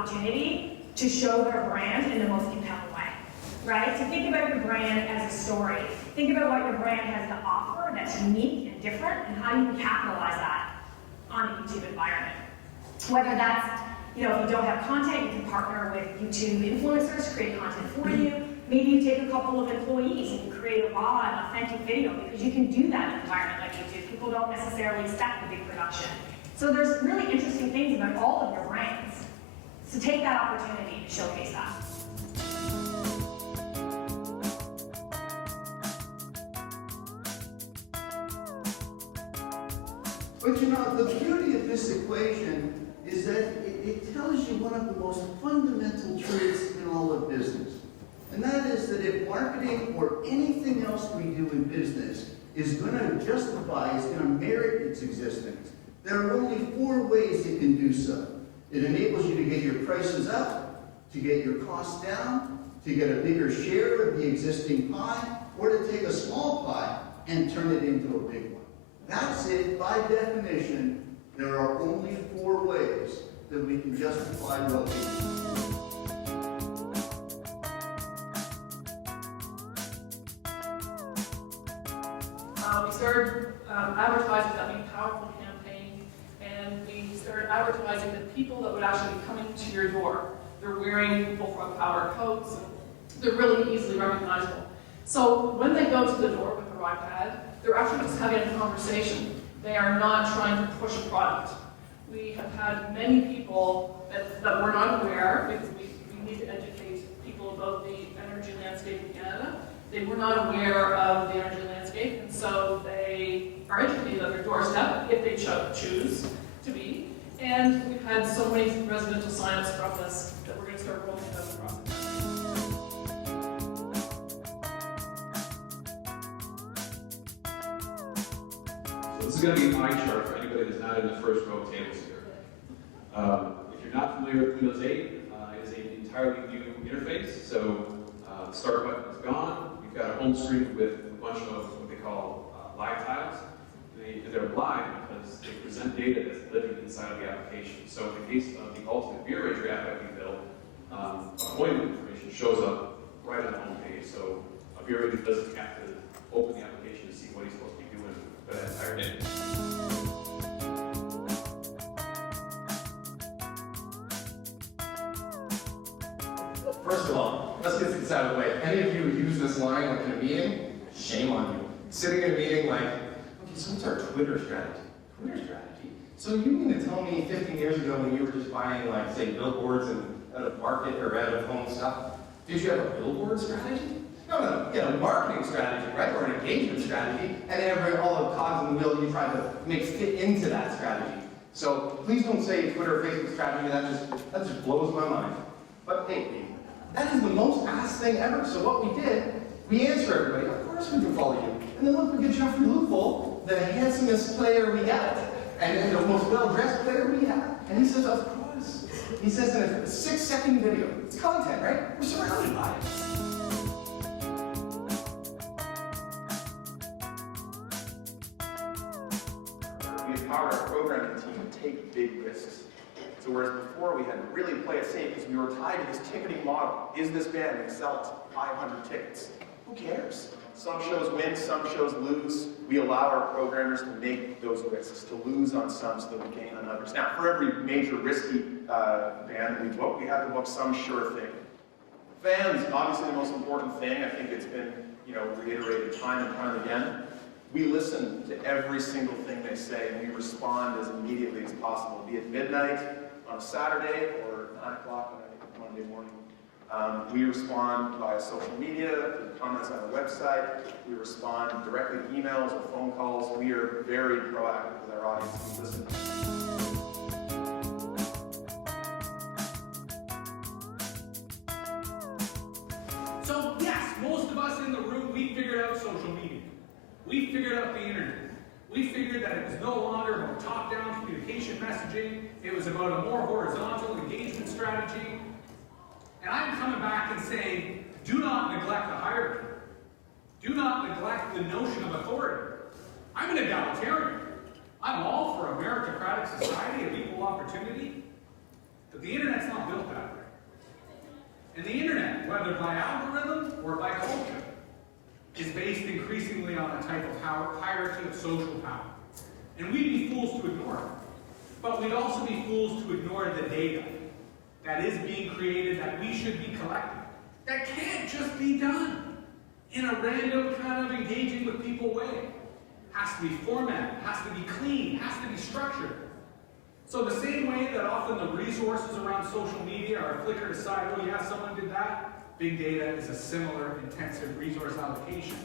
opportunity to show their brand in the most compelling way, right? So think about your brand as a story. Think about what your brand has to offer that's unique and different, and how you can capitalize that on a YouTube environment. Whether that's, if you don't have content, you can partner with YouTube influencers to create content for you. Maybe you take a couple of employees and you create a raw and authentic video, because you can do that in an environment like YouTube. People don't necessarily expect the big production. So there's really interesting things about all of your brands. So take that opportunity to showcase that. But the beauty of this equation is that it tells you one of the most fundamental truths in all of business. And that is that if marketing or anything else we do in business is going to justify, is going to merit its existence, there are only 4 ways it can do so. It enables you to get your prices up, to get your costs down, to get a bigger share of the existing pie, or to take a small pie and turn it into a big one. That's it. By definition, there are only 4 ways that we can justify what we do. We started advertising that Be Powerful campaign, and we started advertising that people that would actually be coming to your door, they're wearing Bull Frog Power coats, and they're really easily recognizable. So when they go to the door with their iPad, they're actually just having a conversation. They are not trying to push a product. We have had many people that were not aware, because we need to educate people about the energy landscape in Canada. They were not aware of the energy landscape, and so they are educated on their doorstep if they choose to be. And we've had so many residential sign-ups from this that we're going to start rolling it out across the country. So this is going to be an eye chart for anybody that's not in the first row tables here. If you're not familiar with Windows 8, it is an entirely new interface. So the start button is gone. You've got a home screen with a bunch of what they call live tiles. They're live because they present data that's living inside of the application. So in the case of the ultimate beer ranger app that we built, appointment information shows up right on the home page. So a beer ranger doesn't have to open the application to see what he's supposed to be doing for that entire day. First of all, let's get this out of the way. If any of you use this line like in a meeting, shame on you. Sitting in a meeting like, okay, so what's our Twitter strategy? Twitter strategy? So you mean to tell me 15 years ago when you were just buying, like, say, billboards out of market or out of home stuff, did you have a billboard strategy? No, you had a marketing strategy, right? Or an engagement strategy, and all the cogs in the wheel you tried to make fit into that strategy. So please don't say Twitter or Facebook strategy, that just blows my mind. But hey, that is the most asked thing ever. So what we did, we answer everybody, of course we can follow you. And then look, we get Jeffrey Loophole, the handsomest player we have, and the most well-dressed player we have. And he says, of course. He says in a 6-second video, it's content, right? We're surrounded by it. We empowered our programming team to take big risks. So whereas before we had to really play it safe because we were tied to this ticketing model. Is this band going to sell 500 tickets? Who cares? Some shows win, some shows lose. We allow our programmers to make those risks, to lose on some so that we gain on others. Now, for every major risky band we book, we have to book some sure thing. Fans, obviously the most important thing. I think it's been reiterated time and time again. We listen to every single thing they say, and we respond as immediately as possible, be it midnight on a Saturday or 9 o'clock on a Monday morning. We respond via social media, comments on our website. We respond directly to emails or phone calls. We are very proactive with our audience. We listen. So yes, most of us in the room, we figured out social media. We figured out the internet. We figured that it was no longer about top-down communication messaging. It was about a more horizontal engagement strategy. And I'm coming back and saying, do not neglect the hierarchy. Do not neglect the notion of authority. I'm an egalitarian. I'm all for a meritocratic society of equal opportunity. But the internet's not built that way. And the internet, whether by algorithm or by culture, is based increasingly on a type of hierarchy of social power. And we'd be fools to ignore it. But we'd also be fools to ignore the data that is being created, that we should be collecting. That can't just be done in a random kind of engaging with people way. Has to be formatted, has to be clean, has to be structured. So the same way that often the resources around social media are flickered aside, oh yeah, someone did that, big data is a similar intensive resource allocation.